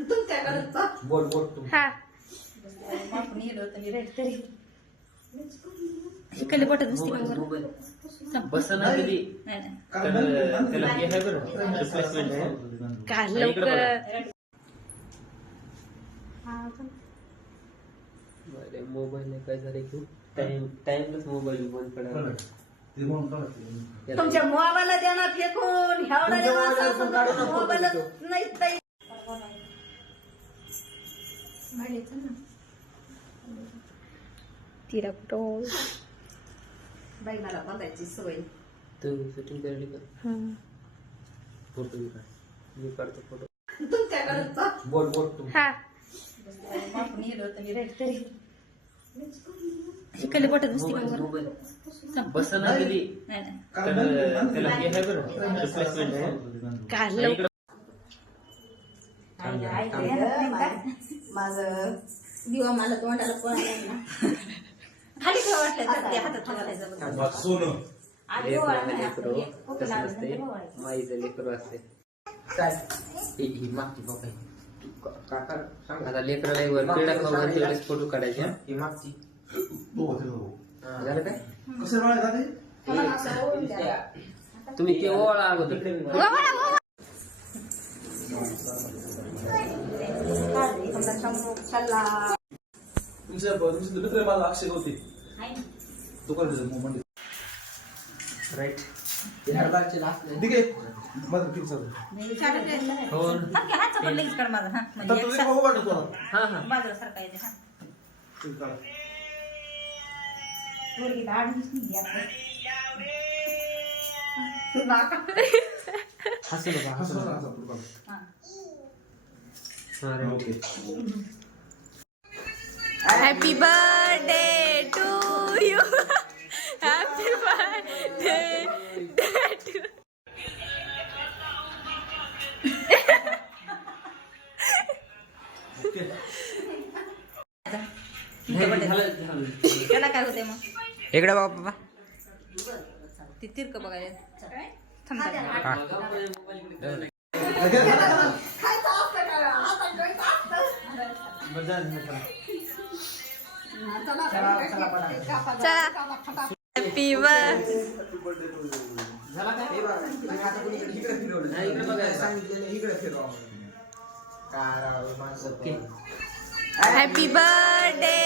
बोल बोल तू. हा इकडे बटन दिसते का मोबाईल बरं? बसना कधी नाही, नाही. तर त्याला हे आहे बरं रिप्लेसमेंट आहे. काय इकडे लवकर बरं मोबाईल काय झाले की टाइमलाच मोबाईल बंद पडायला. तुमच्या मोबाईलला देणार फेकून मोबाईल नाही ताई. तिला कुठं बाई मला बंदायची सवय. तू शूटिंग करायला का फोटो मी काढतो फोटो. तुमच्याकडे बोल बोल तू. हा इकडे बटन दिसते का बरं? मोबाईल बसना कधी नाही, नाही. तर त्याला हे आहे बरं रिप्लेसमेंट आहे. काय लवकर माझं दिवा मला तोंडाला पळायला ना. खाली ठेवा वाटलं तर ते हातात ठेवायचं. आधी ओळख नाही आपली. खूप कसं लागलं नसते ना ओळख. माईचं लेकरू असते. काय ही मागची बघा काका सांग आता लेकराला एक वर पिढा खाऊ घालते वेळेस फोटो काढायचे. ही मागची झालं काय मला असं ओळख द्या. तुम्ही ते ओळा अगोदर समजा शंभू सल्ला तुमच्या मित्र मला अक्षय होते दुकान राईट. ठीक आहे माझं किती चालू हो हातचा पण लगेच काढ माझा. हा तर म्हणजे तुझे बघू वाटत तुला हा हा बाजूला सारखा येते. हा ठीक आहे. पोरगी तर आडवीच नाही आपलं. हसू नका हसू असं नका. असं पुढं बघ. हा. हा right. Okay happy birthday to you. Happy birthday to okay त्याला काय होते मग इकडे बघा बाबा. ती तिरक बघायला थांब चला हॅपी बर्थडे. Happy birthday